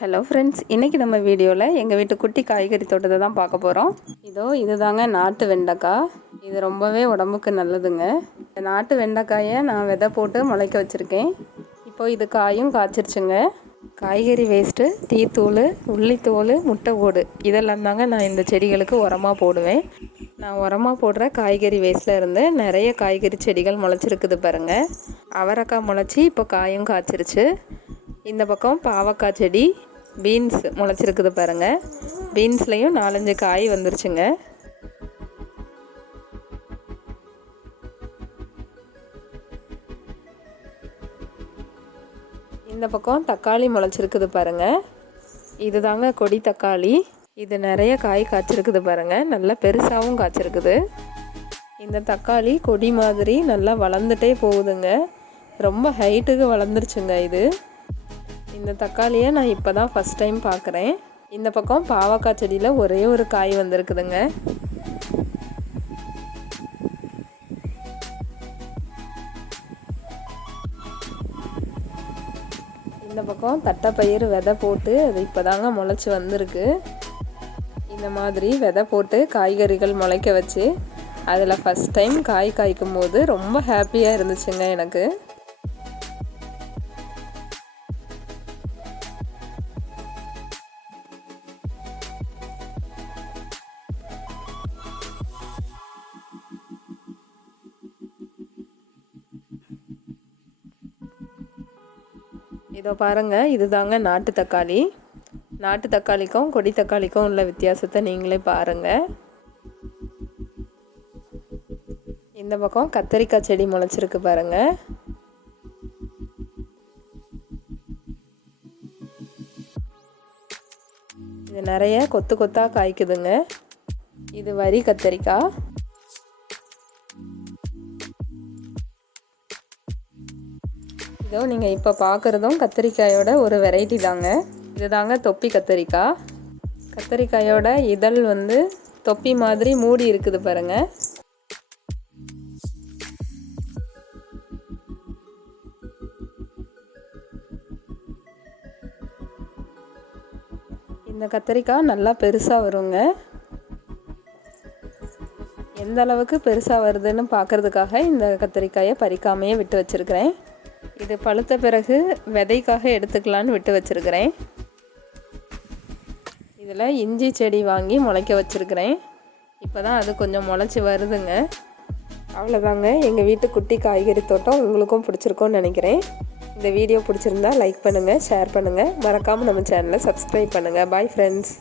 Hello friends இன்றைக்கி நம்ம வீடியோவில் எங்கள் வீட்டு குட்டி காய்கறி தோட்டத்தை தான் பார்க்க போகிறோம் இதோ இது தாங்க நாட்டு வெண்டைக்காய். இது ரொம்பவே உடம்புக்கு நல்லதுங்க. இந்த நாட்டு வெண்டைக்காயை நான் விதை போட்டு முளைக்க வச்சுருக்கேன். இப்போது இது காயும் காய்ச்சிருச்சுங்க. காய்கறி வேஸ்ட்டு டீத்தூள் உள்ளித்தோல் முட்டை ஓடு இதெல்லாம் தாங்க நான் இந்த செடிகளுக்கு உரமாக போடுவேன். நான் உரமாக போடுற காய்கறி வேஸ்ட்டில் இருந்து நிறைய காய்கறி செடிகள் முளைச்சிருக்குது பாருங்கள் அவரைக்காய் முளைச்சி இப்போ காயும் காய்ச்சிருச்சு. இந்த பக்கம் பாவக்காய் செடி பீன்ஸ் முளைச்சிருக்குது பாருங்கள் பீன்ஸ்லேயும் நாலஞ்சு காய் வந்துருச்சுங்க. இந்த பக்கம் தக்காளி முளைச்சிருக்குது பாருங்கள் இது தாங்க கொடி தக்காளி. இது நிறைய காய் காய்ச்சிருக்குது பாருங்கள் நல்லா பெருசாகவும் காய்ச்சிருக்குது. இந்த தக்காளி கொடி மாதிரி நல்லா வளர்ந்துட்டே போகுதுங்க. ரொம்ப ஹைட்டுக்கு வளர்ந்துருச்சுங்க இது. இந்த தக்காளியை நான் இப்போ தான் ஃபஸ்ட் டைம் பார்க்குறேன். இந்த பக்கம் பாவக்காய் செடியில் ஒரே ஒரு காய் வந்திருக்குதுங்க. இந்த பக்கம் தட்டைப்பயிறு விதை போட்டு அது இப்போ தாங்க முளைச்சி வந்திருக்கு. இந்த மாதிரி விதை போட்டு காய்கறிகள் முளைக்க வச்சு அதில் ஃபஸ்ட் டைம் காய் காய்க்கும் போது ரொம்ப ஹாப்பியாக இருந்துச்சுங்க எனக்கு. இதோ பாருங்கள் இது தாங்க நாட்டு தக்காளி. நாட்டு தக்காளிக்கும் கொடி தக்காளிக்கும் உள்ள வித்தியாசத்தை நீங்களே பாருங்கள் இந்த பக்கம் கத்தரிக்காய் செடி முளைச்சிருக்கு பாருங்கள் இது நிறைய கொத்து கொத்தாக காய்க்குதுங்க. இது வரி கத்தரிக்காய். இதோ நீங்கள் இப்போ பார்க்குறதும் கத்திரிக்காயோட ஒரு வெரைட்டி தாங்க. இது தாங்க தொப்பி கத்திரிக்காய் கத்திரிக்காயோட இதழ் வந்து தொப்பி மாதிரி மூடி இருக்குது பாருங்க. இந்த கத்திரிக்காய் நல்லா பெருசாக வருங்க. எந்த அளவுக்கு பெருசாக வருதுன்னு பார்க்குறதுக்காக இந்த கத்திரிக்காயை பறிக்காமையே விட்டு வச்சுருக்கிறேன். இது பழுத்த பிறகு விதைக்காக எடுத்துக்கலான்னு விட்டு வச்சுருக்கிறேன். இதில் இஞ்சி செடி வாங்கி முளைக்க வச்சுருக்கிறேன். இப்போ தான் அது கொஞ்சம் முளைச்சி வருதுங்க. அவ்வளோதாங்க. எங்கள் வீட்டு குட்டி காய்கறி தோட்டம் உங்களுக்கும் பிடிச்சிருக்கோன்னு நினைக்கிறேன். இந்த வீடியோ பிடிச்சிருந்தா லைக் பண்ணுங்கள் ஷேர் பண்ணுங்கள் மறக்காமல் நம்ம சேனலை சப்ஸ்கிரைப் பண்ணுங்கள் பாய் ஃப்ரெண்ட்ஸ்.